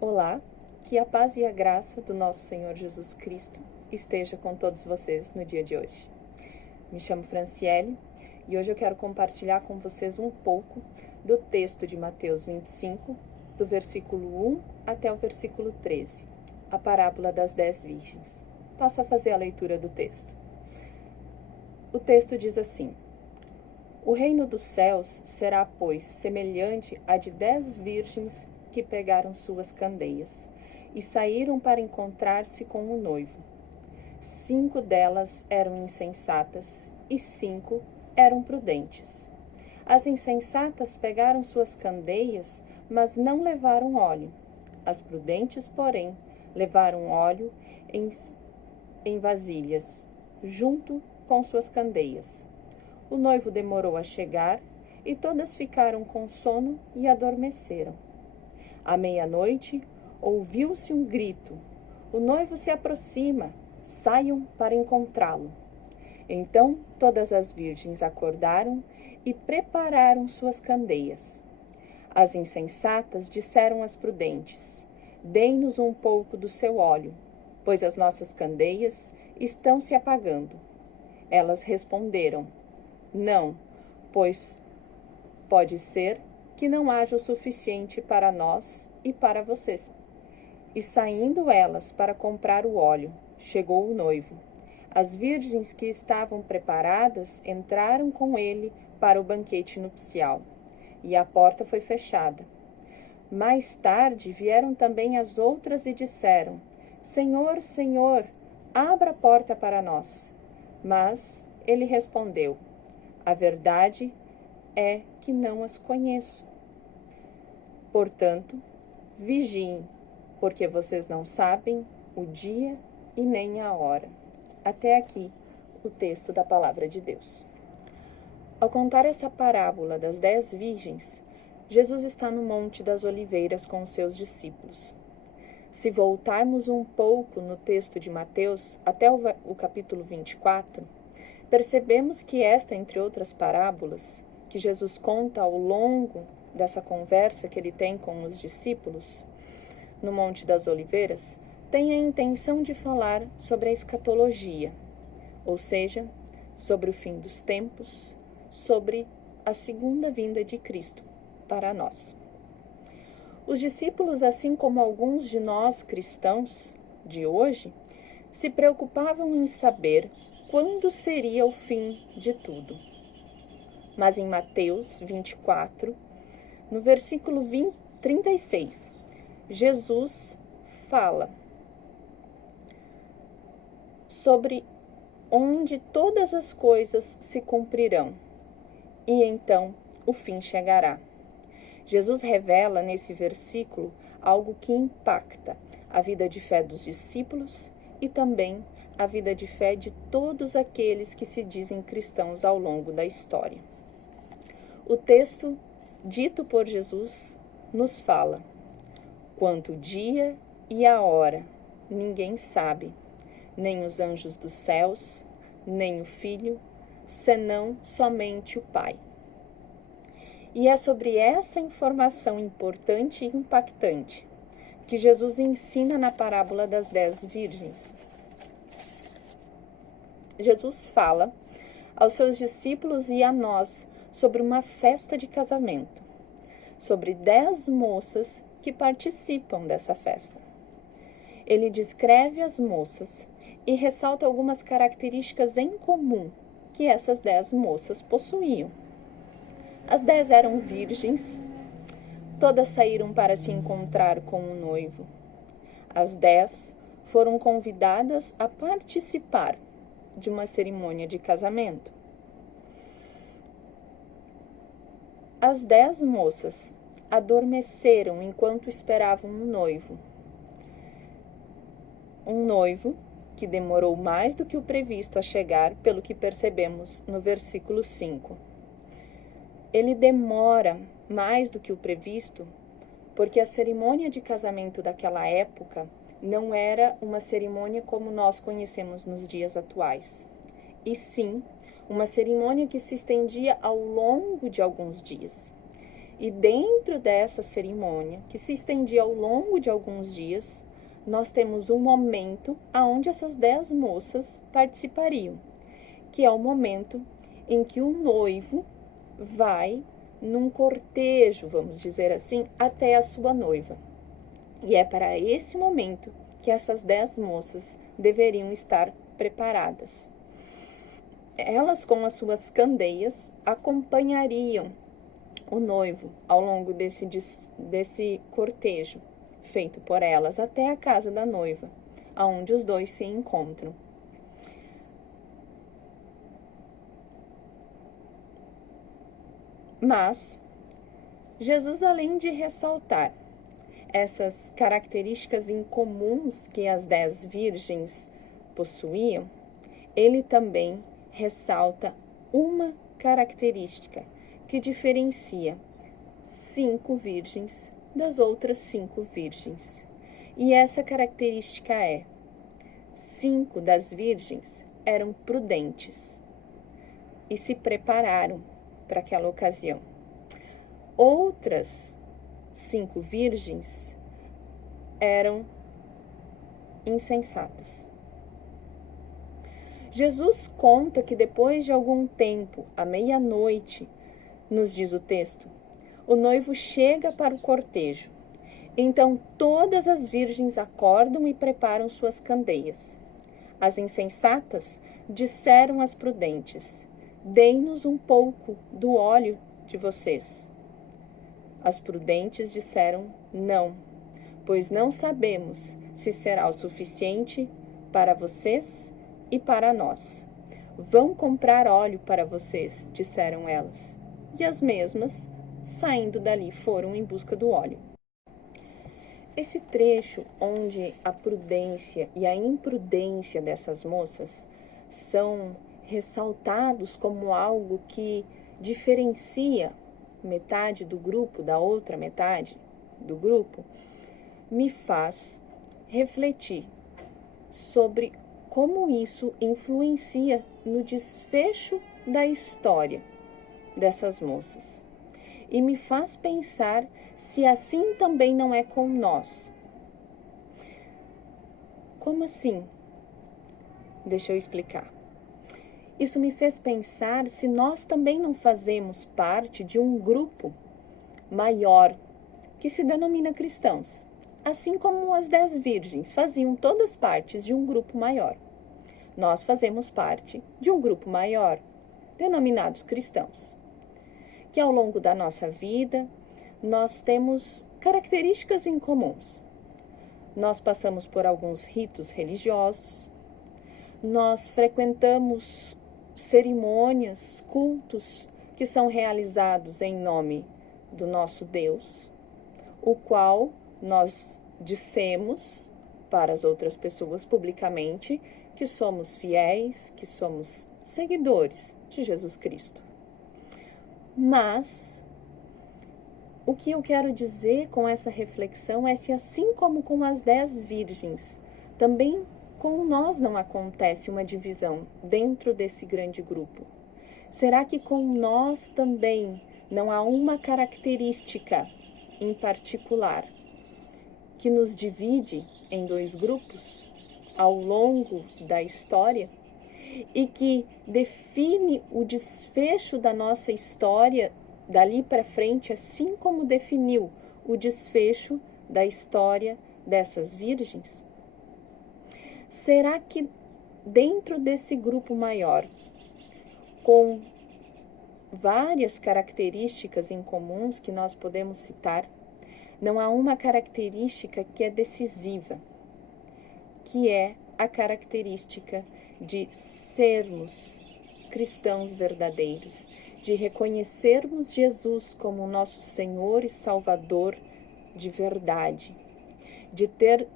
Olá, que a paz e a graça do nosso Senhor Jesus Cristo esteja com todos vocês no dia de hoje. Me chamo Franciele e hoje eu quero compartilhar com vocês um pouco do texto de Mateus 25, do versículo 1 até o versículo 13, a parábola das 10 virgens. Passo a fazer a leitura do texto. O texto diz assim: O reino dos céus será, pois, semelhante a de 10 virgens que pegaram suas candeias e saíram para encontrar-se com o noivo. 5 delas eram insensatas e 5 eram prudentes. As insensatas pegaram suas candeias, mas não levaram óleo. As prudentes, porém, levaram óleo em vasilhas, junto com suas candeias. O noivo demorou a chegar e todas ficaram com sono e adormeceram. À meia-noite, ouviu-se um grito: O noivo se aproxima, saiam para encontrá-lo. Então todas as virgens acordaram e prepararam suas candeias. As insensatas disseram às prudentes: Dêem-nos um pouco do seu óleo, pois as nossas candeias estão se apagando. Elas responderam: Não, pois pode ser que não haja o suficiente para nós e para vocês. E saindo elas para comprar o óleo, chegou o noivo. As virgens que estavam preparadas entraram com ele para o banquete nupcial, e a porta foi fechada. Mais tarde vieram também as outras e disseram: Senhor, Senhor, abra a porta para nós. Mas ele respondeu: A verdade é que não as conheço. Portanto, vigiem, porque vocês não sabem o dia e nem a hora. Até aqui o texto da palavra de Deus. Ao contar essa parábola das 10 virgens, Jesus está no Monte das Oliveiras com os seus discípulos. Se voltarmos um pouco no texto de Mateus até o capítulo 24, percebemos que esta, entre outras parábolas, que Jesus conta ao longo dessa conversa que ele tem com os discípulos no Monte das Oliveiras, tem a intenção de falar sobre a escatologia, ou seja, sobre o fim dos tempos, sobre a segunda vinda de Cristo para nós. Os discípulos, assim como alguns de nós cristãos de hoje, se preocupavam em saber quando seria o fim de tudo. Mas em Mateus 24, no versículo 36, Jesus fala sobre onde todas as coisas se cumprirão, e então o fim chegará. Jesus revela nesse versículo algo que impacta a vida de fé dos discípulos e também a vida de fé de todos aqueles que se dizem cristãos ao longo da história. O texto dito por Jesus nos fala: quanto o dia e a hora ninguém sabe, nem os anjos dos céus, nem o Filho, senão somente o Pai. E é sobre essa informação importante e impactante que Jesus ensina na parábola das 10 virgens. Jesus fala aos seus discípulos e a nós sobre uma festa de casamento, sobre 10 moças que participam dessa festa. Ele descreve as moças e ressalta algumas características em comum que essas 10 moças possuíam. As 10 eram virgens, todas saíram para se encontrar com o noivo. As 10 foram convidadas a participar de uma cerimônia de casamento. As 10 moças adormeceram enquanto esperavam um noivo. Um noivo que demorou mais do que o previsto a chegar, pelo que percebemos no versículo 5. Ele demora mais do que o previsto, porque a cerimônia de casamento daquela época não era uma cerimônia como nós conhecemos nos dias atuais, e sim uma cerimônia que se estendia ao longo de alguns dias. E dentro dessa cerimônia, que se estendia ao longo de alguns dias, nós temos um momento onde essas 10 moças participariam, que é o momento em que o noivo vai num cortejo, vamos dizer assim, até a sua noiva. E é para esse momento que essas 10 moças deveriam estar preparadas. Elas, com as suas candeias, acompanhariam o noivo ao longo desse cortejo feito por elas até a casa da noiva, aonde os dois se encontram. Mas Jesus, além de ressaltar essas características incomuns que as 10 virgens possuíam, ele também ressalta uma característica que diferencia 5 virgens das outras 5 virgens. E essa característica é: 5 das virgens eram prudentes e se prepararam para aquela ocasião. Outras 5 virgens eram insensatas. Jesus conta que depois de algum tempo, à meia-noite, nos diz o texto, o noivo chega para o cortejo. Então todas as virgens acordam e preparam suas candeias. As insensatas disseram às prudentes: "Dei-nos um pouco do óleo de vocês." As prudentes disseram: "Não, pois não sabemos se será o suficiente para vocês e para nós." "Vão comprar óleo para vocês," disseram elas. E as mesmas, saindo dali, foram em busca do óleo. Esse trecho onde a prudência e a imprudência dessas moças são ressaltados como algo que diferencia metade do grupo da outra metade do grupo, me faz refletir sobre como isso influencia no desfecho da história dessas moças. E me faz pensar se assim também não é com nós. Como assim? Deixa eu explicar. Isso me fez pensar se nós também não fazemos parte de um grupo maior que se denomina cristãos, assim como as 10 virgens faziam todas partes de um grupo maior. Nós fazemos parte de um grupo maior, denominados cristãos, que ao longo da nossa vida nós temos características incomuns. Nós passamos por alguns ritos religiosos, nós frequentamos cerimônias, cultos que são realizados em nome do nosso Deus, o qual nós dissemos para as outras pessoas publicamente que somos fiéis, que somos seguidores de Jesus Cristo. Mas o que eu quero dizer com essa reflexão é se, assim como com as 10 virgens, também com nós não acontece uma divisão dentro desse grande grupo. Será que com nós também não há uma característica em particular que nos divide em 2 grupos ao longo da história e que define o desfecho da nossa história dali para frente, assim como definiu o desfecho da história dessas virgens? Será que dentro desse grupo maior, com várias características em comuns que nós podemos citar, não há uma característica que é decisiva, que é a característica de sermos cristãos verdadeiros, de reconhecermos Jesus como nosso Senhor e Salvador de verdade, de ter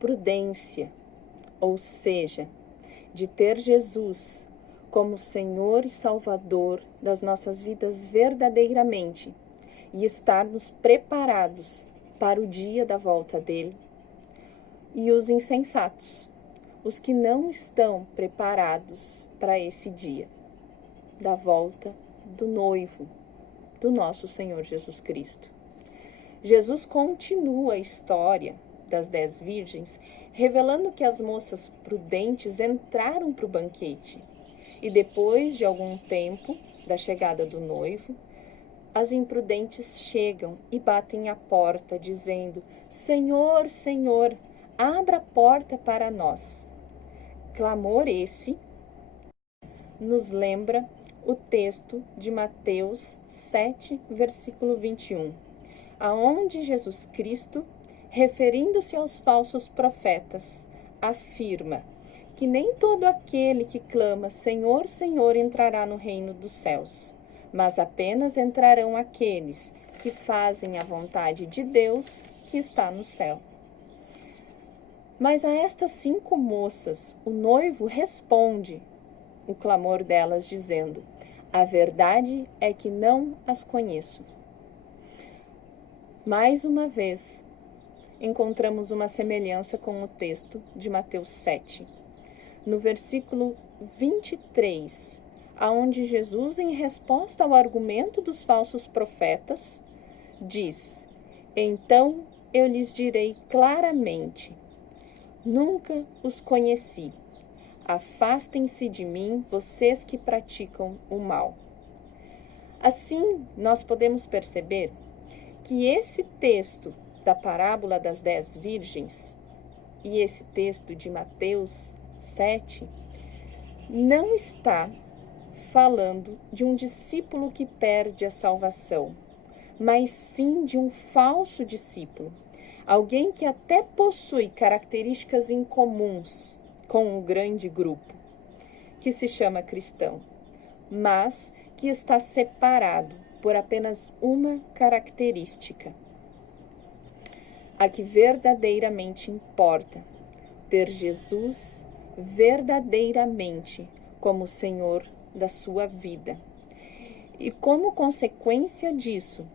prudência, ou seja, de ter Jesus como Senhor e Salvador das nossas vidas verdadeiramente e estarmos preparados para o dia da volta dele. E os insensatos, os que não estão preparados para esse dia da volta do noivo, do nosso Senhor Jesus Cristo. Jesus continua a história das 10 virgens, revelando que as moças prudentes entraram para o banquete. E depois de algum tempo da chegada do noivo, as imprudentes chegam e batem à porta, dizendo: Senhor, Senhor, abra a porta para nós. Clamor esse nos lembra o texto de Mateus 7, versículo 21, aonde Jesus Cristo, referindo-se aos falsos profetas, afirma que nem todo aquele que clama Senhor, Senhor entrará no reino dos céus, mas apenas entrarão aqueles que fazem a vontade de Deus que está no céu. Mas a estas 5 moças, o noivo responde o clamor delas, dizendo: a verdade é que não as conheço. Mais uma vez, encontramos uma semelhança com o texto de Mateus 7. No versículo 23, aonde Jesus, em resposta ao argumento dos falsos profetas, diz: então eu lhes direi claramente, nunca os conheci. Afastem-se de mim, vocês que praticam o mal. Assim, nós podemos perceber que esse texto da parábola das 10 virgens e esse texto de Mateus 7 não está falando de um discípulo que perde a salvação, mas sim de um falso discípulo, alguém que até possui características incomuns com um grande grupo, que se chama cristão, mas que está separado por apenas uma característica, a que verdadeiramente importa: ter Jesus verdadeiramente como Senhor da sua vida. E como consequência disso,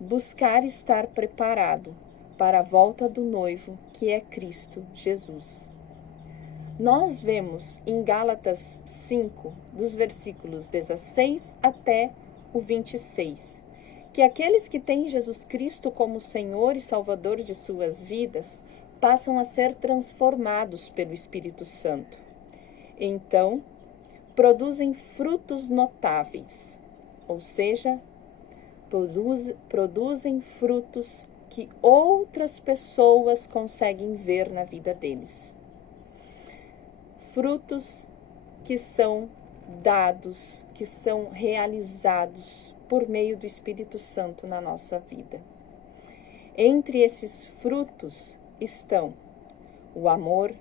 buscar estar preparado para a volta do noivo, que é Cristo Jesus. Nós vemos em Gálatas 5, dos versículos 16 até o 26, que aqueles que têm Jesus Cristo como Senhor e Salvador de suas vidas passam a ser transformados pelo Espírito Santo. Então, produzem frutos notáveis, ou seja, produzem frutos que outras pessoas conseguem ver na vida deles. Frutos que são dados, que são realizados por meio do Espírito Santo na nossa vida. Entre esses frutos estão o amor,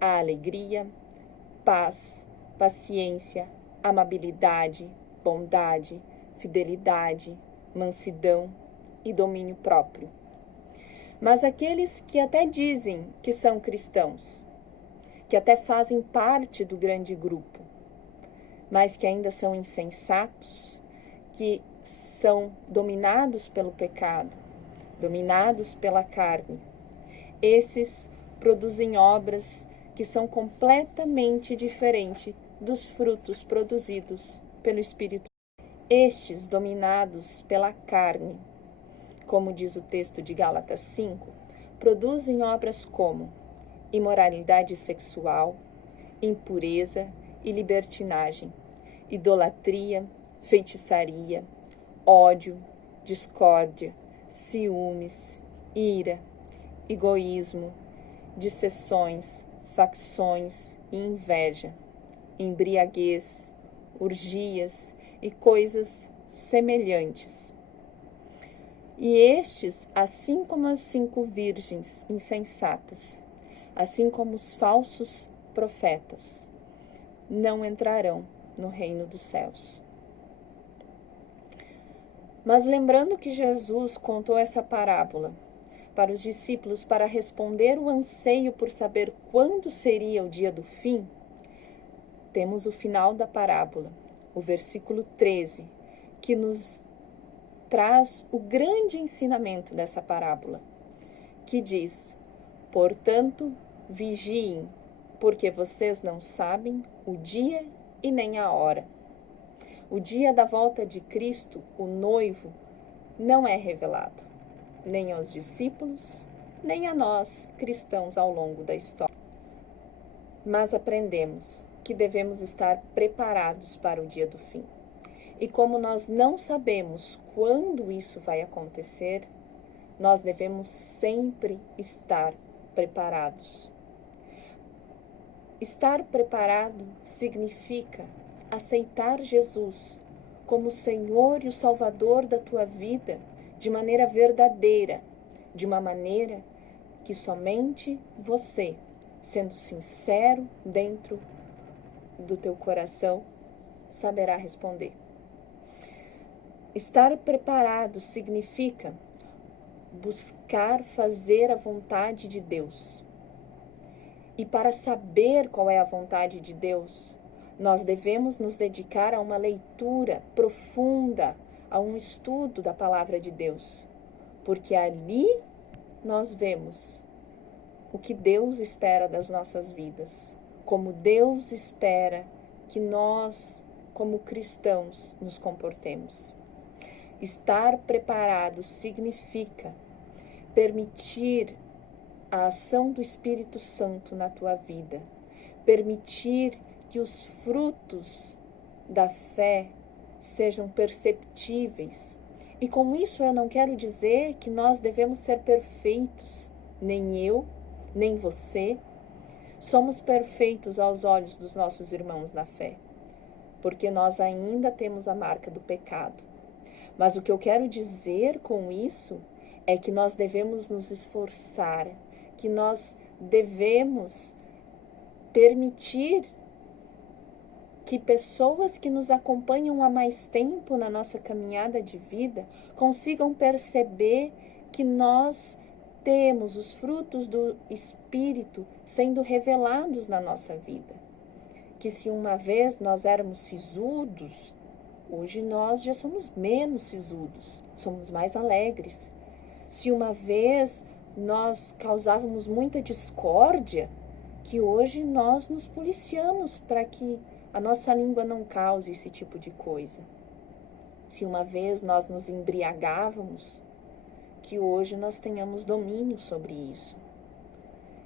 a alegria, paz, paciência, amabilidade, bondade, fidelidade, mansidão e domínio próprio. Mas aqueles que até dizem que são cristãos, que até fazem parte do grande grupo, mas que ainda são insensatos, que são dominados pelo pecado, dominados pela carne, esses produzem obras que são completamente diferentes dos frutos produzidos pelo Espírito. Estes, dominados pela carne, como diz o texto de Gálatas 5, produzem obras como imoralidade sexual, impureza e libertinagem, idolatria, feitiçaria, ódio, discórdia, ciúmes, ira, egoísmo, dissensões, facções e inveja, embriaguez, orgias e coisas semelhantes. E estes, assim como as 5 virgens insensatas, assim como os falsos profetas, não entrarão no reino dos céus. Mas lembrando que Jesus contou essa parábola para os discípulos para responder o anseio por saber quando seria o dia do fim, temos o final da parábola, o versículo 13, que nos traz o grande ensinamento dessa parábola, que diz: portanto, vigiem, porque vocês não sabem o dia e nem a hora. O dia da volta de Cristo, o noivo, não é revelado, nem aos discípulos, nem a nós, cristãos, ao longo da história. Mas aprendemos que devemos estar preparados para o dia do fim. E como nós não sabemos quando isso vai acontecer, nós devemos sempre estar preparados. Estar preparado significa aceitar Jesus como o Senhor e o Salvador da tua vida de maneira verdadeira, de uma maneira que somente você, sendo sincero dentro do teu coração, saberá responder. Estar preparado significa buscar fazer a vontade de Deus. E para saber qual é a vontade de Deus, nós devemos nos dedicar a uma leitura profunda, a um estudo da palavra de Deus, porque ali nós vemos o que Deus espera das nossas vidas, como Deus espera que nós, como cristãos, nos comportemos. Estar preparado significa permitir a ação do Espírito Santo na tua vida, permitir que os frutos da fé sejam perceptíveis. E com isso eu não quero dizer que nós devemos ser perfeitos, nem eu, nem você. Somos perfeitos aos olhos dos nossos irmãos na fé, porque nós ainda temos a marca do pecado. Mas o que eu quero dizer com isso é que nós devemos nos esforçar, que nós devemos permitir que pessoas que nos acompanham há mais tempo na nossa caminhada de vida consigam perceber que nós temos os frutos do Espírito sendo revelados na nossa vida. Que se uma vez nós éramos sisudos, hoje nós já somos menos sisudos, somos mais alegres. Se uma vez nós causávamos muita discórdia, que hoje nós nos policiamos para que a nossa língua não cause esse tipo de coisa. Se uma vez nós nos embriagávamos, que hoje nós tenhamos domínio sobre isso.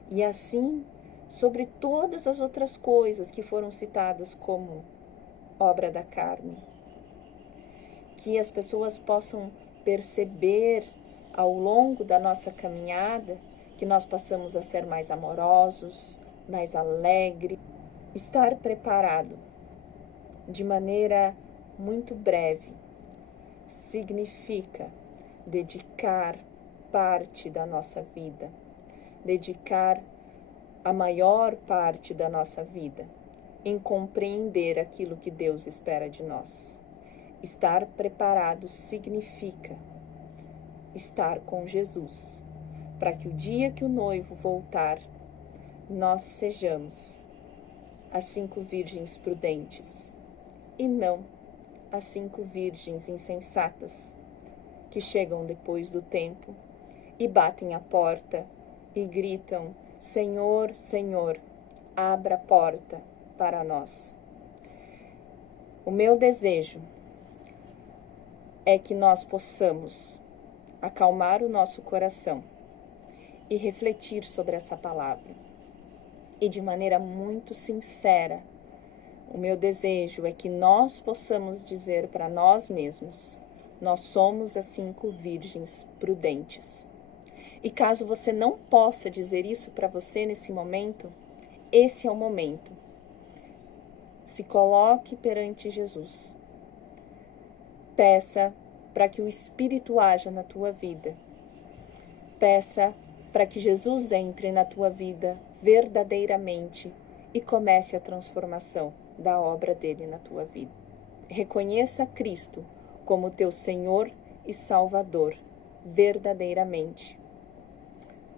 E assim, sobre todas as outras coisas que foram citadas como obra da carne. Que as pessoas possam perceber ao longo da nossa caminhada que nós passamos a ser mais amorosos, mais alegres. Estar preparado de maneira muito breve significa dedicar parte da nossa vida, dedicar a maior parte da nossa vida em compreender aquilo que Deus espera de nós. Estar preparado significa estar com Jesus, para que o dia que o noivo voltar, nós sejamos as 5 virgens prudentes, e não as 5 virgens insensatas, que chegam depois do tempo e batem a porta e gritam: Senhor, Senhor, abra a porta para nós. O meu desejo é que nós possamos acalmar o nosso coração e refletir sobre essa palavra. E de maneira muito sincera, o meu desejo é que nós possamos dizer para nós mesmos: nós somos as 5 virgens prudentes. E caso você não possa dizer isso para você nesse momento, esse é o momento. Se coloque perante Jesus. Peça para que o Espírito haja na tua vida. Peça para que Jesus entre na tua vida verdadeiramente e comece a transformação da obra dele na tua vida. Reconheça Cristo como teu Senhor e Salvador, verdadeiramente.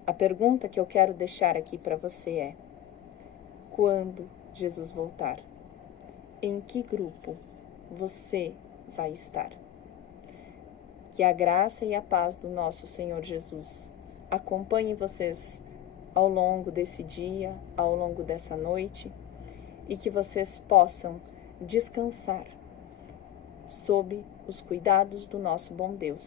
A pergunta que eu quero deixar aqui para você é: quando Jesus voltar, em que grupo você vai estar? Que a graça e a paz do nosso Senhor Jesus acompanhe vocês ao longo desse dia, ao longo dessa noite, e que vocês possam descansar sob os cuidados do nosso bom Deus.